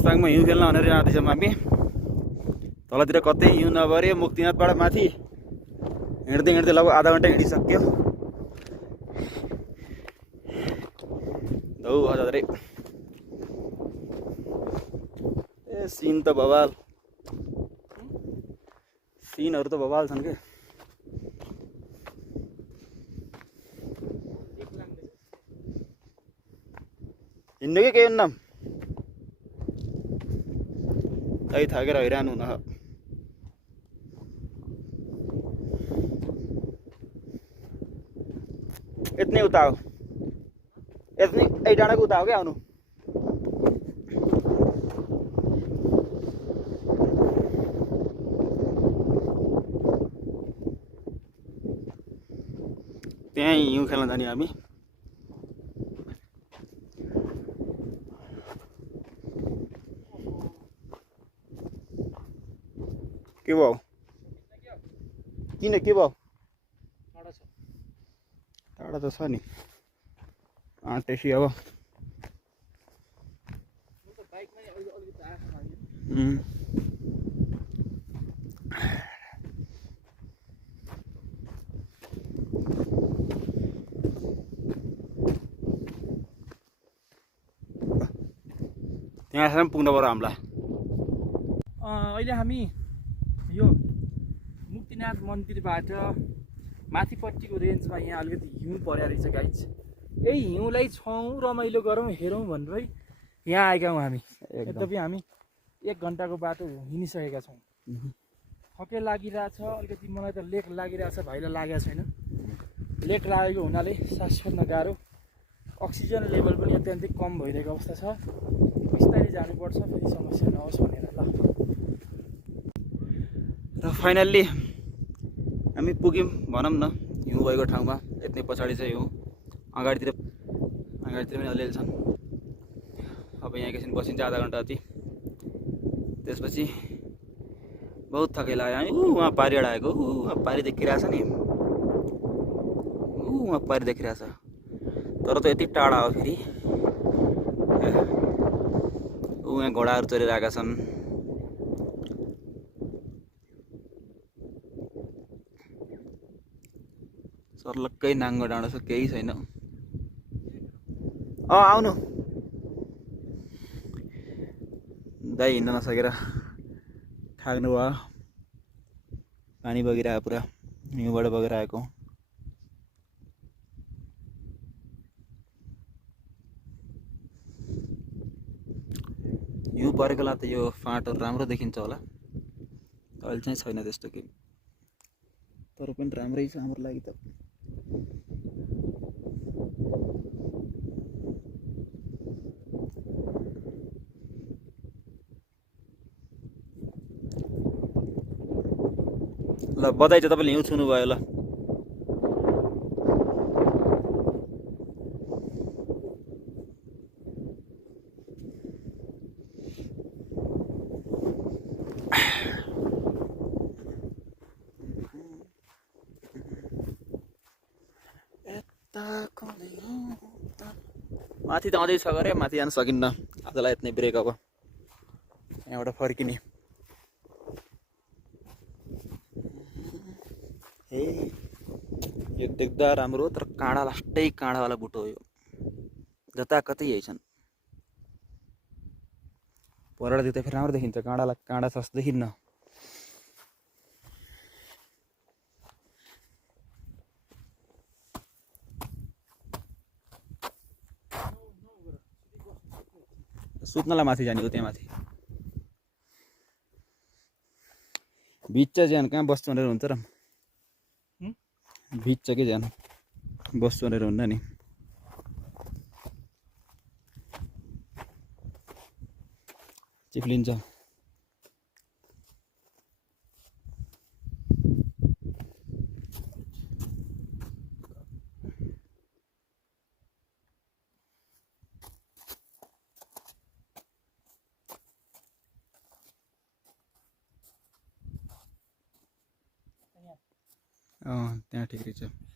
मुस्ताङमा हिउँ खेल्न भनेर जाँदैछौँ हामी। तलतिर कतै हिउँ नभरे मुक्तिनाथबाट माथि हिँड्दै हिँड्दै लगभग आधा घन्टा हिँडिसक्यो। धौ हजुर ए सिन त बवाल, सिनहरू त बवाल छन् के। हिँड्नु कि केही हुन्न, तै थाकेर हैरान हुन। यत्नै उता हो, यत्नै यही डाँडाको उता हो क्या आउनु। त्यहाँ हिउँ खेल्न जाने हामी। के भयो किन के भयो? टाढा त छ नि आँटेसी अब। त्यहाँसम्म पुग्नु पर्यो हामीलाई। अहिले हामी यो मुक्तिनाथ मन्दिरबाट माथिपट्टिको रेन्जमा यहाँ अलिकति हिउँ पर्या रहेछ गाइज। यही हिउँलाई छौँ, रमाइलो गरौँ, हेरौँ भनेर यहाँ आएका हौँ हामी। यद्यपि हामी 1 घन्टाको बाटो हिँडिसकेका छौँ। थके लागिरहेछ अलिकति, मलाई त लेक लागिरहेछ, भाइलाई लागेको छैन। लेक लागेको हुनाले सास फेर्न गाह्रो, अक्सिजन लेभल पनि अत्यन्तै कम भइरहेको अवस्था छ। बिस्तारै जानुपर्छ फेरि समस्या नहोस् भनेर। ल र फाइनल्ली हामी पुग्यौँ भनौँ न हिउँ भएको ठाउँमा। यति पछाडि चाहिँ हिउँ, अगाडितिर पनि अलिअलि छन्। अब यहाँ एकैछिन बसिन्छ आधा घन्टा जति, त्यसपछि बहुत थकाइ लाग्यो। हामी वहाँ पारिबाट आएको, वहाँ पारि देखिरहेछ नि, वहाँ पारि देखिरहेछ, तर त यति टाढा हो फेरि। यहाँ घोडाहरू चलिरहेका छन्। सर्लक्कै नाङ्गो डाँडो छ, केही छैन। आउनु दाइ हिँड्न नसकेर थाक्नु भयो। पानी बगिरहेको पुरा, हिउँबाट बगेर आएको। हिउँ परेकोलाई त यो फाँटहरू राम्रो देखिन्छ होला, अहिले चाहिँ छैन त्यस्तो केही, तर पनि राम्रै छ हाम्रो लागि त। ल बधाई छ, तपाईँले हिउँ छुनु भयो। ल माथि त अझै छ गरे, माथि जान सकिन्न, आजलाई यत्नै ब्रेक। अब यहाँबाट फर्किने। ए यो देख्दा राम्रो, तर काँडा लास्टै काँडावाला बुटो हो यो, जताकतै यही छन्। परबाट देख्दा फेरि राम्रो देखिन्छ, काँडा छ जस्तो देखिन्न। सुत्नलाई माथि जाने हो, त्यहाँ माथि भिज्छ ज्यान, कहाँ बस्छु भनेर हुन्छ र, भिज्छ कि ज्यान, बस्छु भनेर हुन्न नि। चिप्लिन्छ। त्यहाँ ठिक रहेछ।